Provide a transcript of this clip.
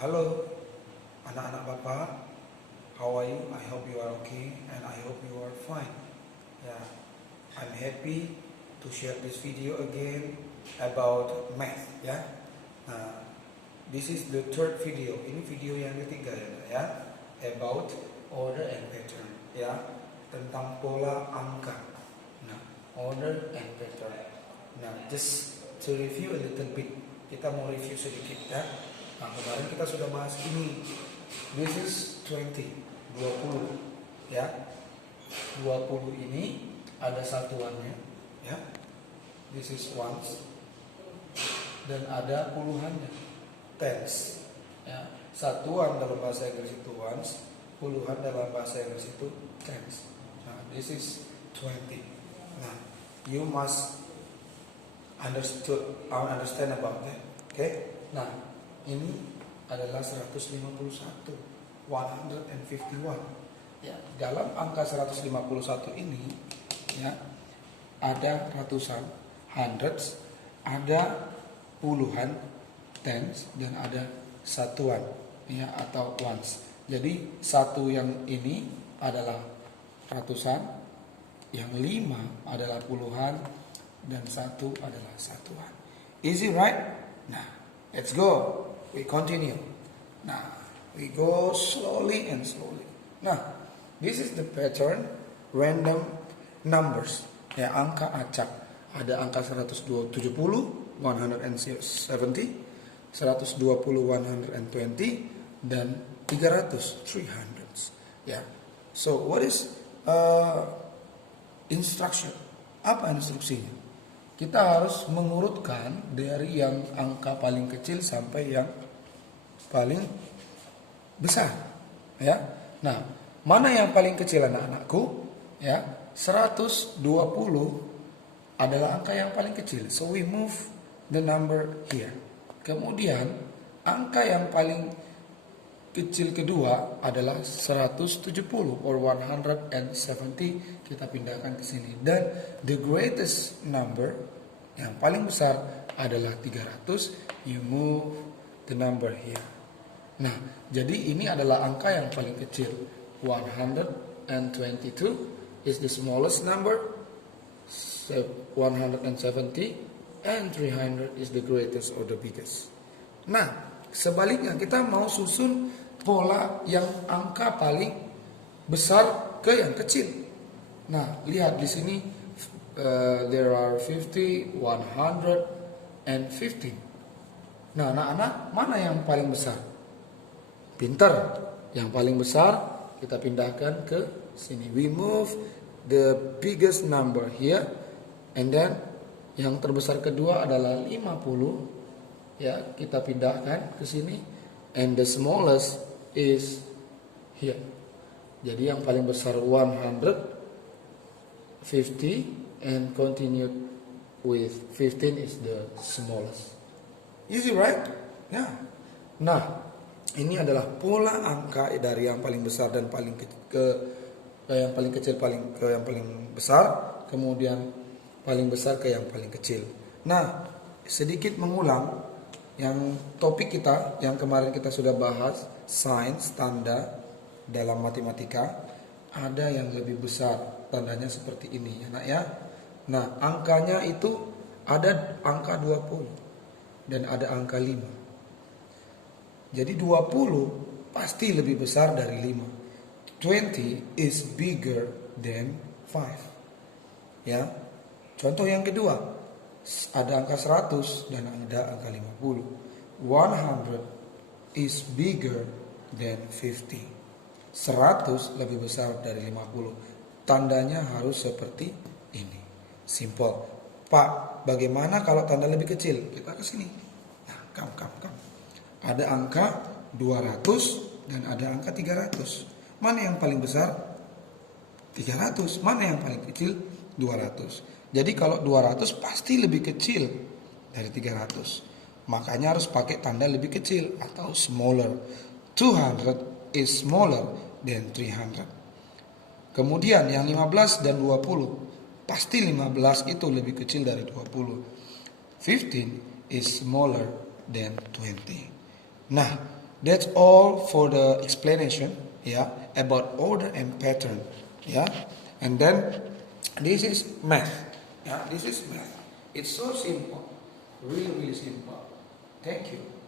Halo anak-anak Bapak, how are you? I hope you are okay and I hope you are fine. Yeah, I'm happy to share this video again about math. Ya, nah, this is the third video. Ini video yang ketiga ya, about order and pattern. Ya, tentang pola angka. Nah, order and pattern. Nah, just to review a little bit, kita mau review sedikit ya. Nah, kemarin kita sudah bahas ini. This is 20 ya. 20 ini ada satuannya ya. This is ones. Dan ada puluhannya, tens ya. Satuan dalam bahasa Inggris itu ones, puluhan dalam bahasa Inggris itu tens. Nah, this is 20. Nah, you must understand about that. Okay? Nah, ini adalah 151, 151. Ya, dalam angka 151 ini ya, ada ratusan, hundreds, ada puluhan, tens, dan ada satuan ya, atau ones. Jadi satu yang ini adalah ratusan, yang 5 adalah puluhan, dan satu adalah satuan. Easy, right? Nah, let's go. We continue. Nah, we go slowly and slowly. Nah, this is the pattern random numbers. Ya, angka acak. Ada angka 170, 170, 120, 120, dan 300, 300. Ya. So, what is instruction? Apa instruksinya? Kita harus mengurutkan dari yang angka paling kecil sampai yang paling besar, ya. Nah, mana yang paling kecil anak-anakku? Ya, 120 adalah angka yang paling kecil. So we move the number here. Kemudian angka yang paling kecil kedua adalah 170 or 170, kita pindahkan ke sini. Dan the greatest number, yang paling besar adalah 300. You move the number here. Nah, jadi ini adalah angka yang paling kecil. 122 is the smallest number, 170, and 300 is the greatest or the biggest. Nah, sebaliknya kita mau susun pola yang angka paling besar ke yang kecil. Nah, lihat di sini there are 50, 100, and 50. Nah, anak-anak, mana yang paling besar? Pinter. Yang paling besar kita pindahkan ke sini. We move the biggest number here, and then yang terbesar kedua adalah 50. Ya, kita pindahkan ke sini, and the smallest is here. Jadi yang paling besar 150, and continued with 15 is the smallest. Easy, right? Ya. Nah, ini adalah pola angka dari yang paling besar dan paling ke yang paling kecil ke yang paling besar, kemudian paling besar ke yang paling kecil. Nah, sedikit mengulang yang topik kita yang kemarin kita sudah bahas, signs, tanda dalam matematika. Ada yang lebih besar, tandanya seperti ini ya, Nak ya. Nah, angkanya itu ada angka 20 dan ada angka 5. Jadi 20 pasti lebih besar dari 5. 20 is bigger than 5. Ya. Contoh yang kedua, ada angka 100 dan ada angka 50. 100 is bigger than 50. 100 lebih besar dari 50. Tandanya harus seperti ini. Simple. Pak, bagaimana kalau tanda lebih kecil? Kita ke sini. Nah, come. Ada angka 200 dan ada angka 300. Mana yang paling besar? 300. Mana yang paling kecil? 200. Jadi kalau 200 pasti lebih kecil dari 300. Makanya harus pakai tanda lebih kecil atau smaller. 200 is smaller than 300. Kemudian yang 15 dan 20. Pasti 15 itu lebih kecil dari 20. 15 is smaller than 20. Nah, That's all for the explanation, yeah, about order and pattern, yeah. And then this is math, yeah. This is math. It's so simple, really, really simple. Thank you.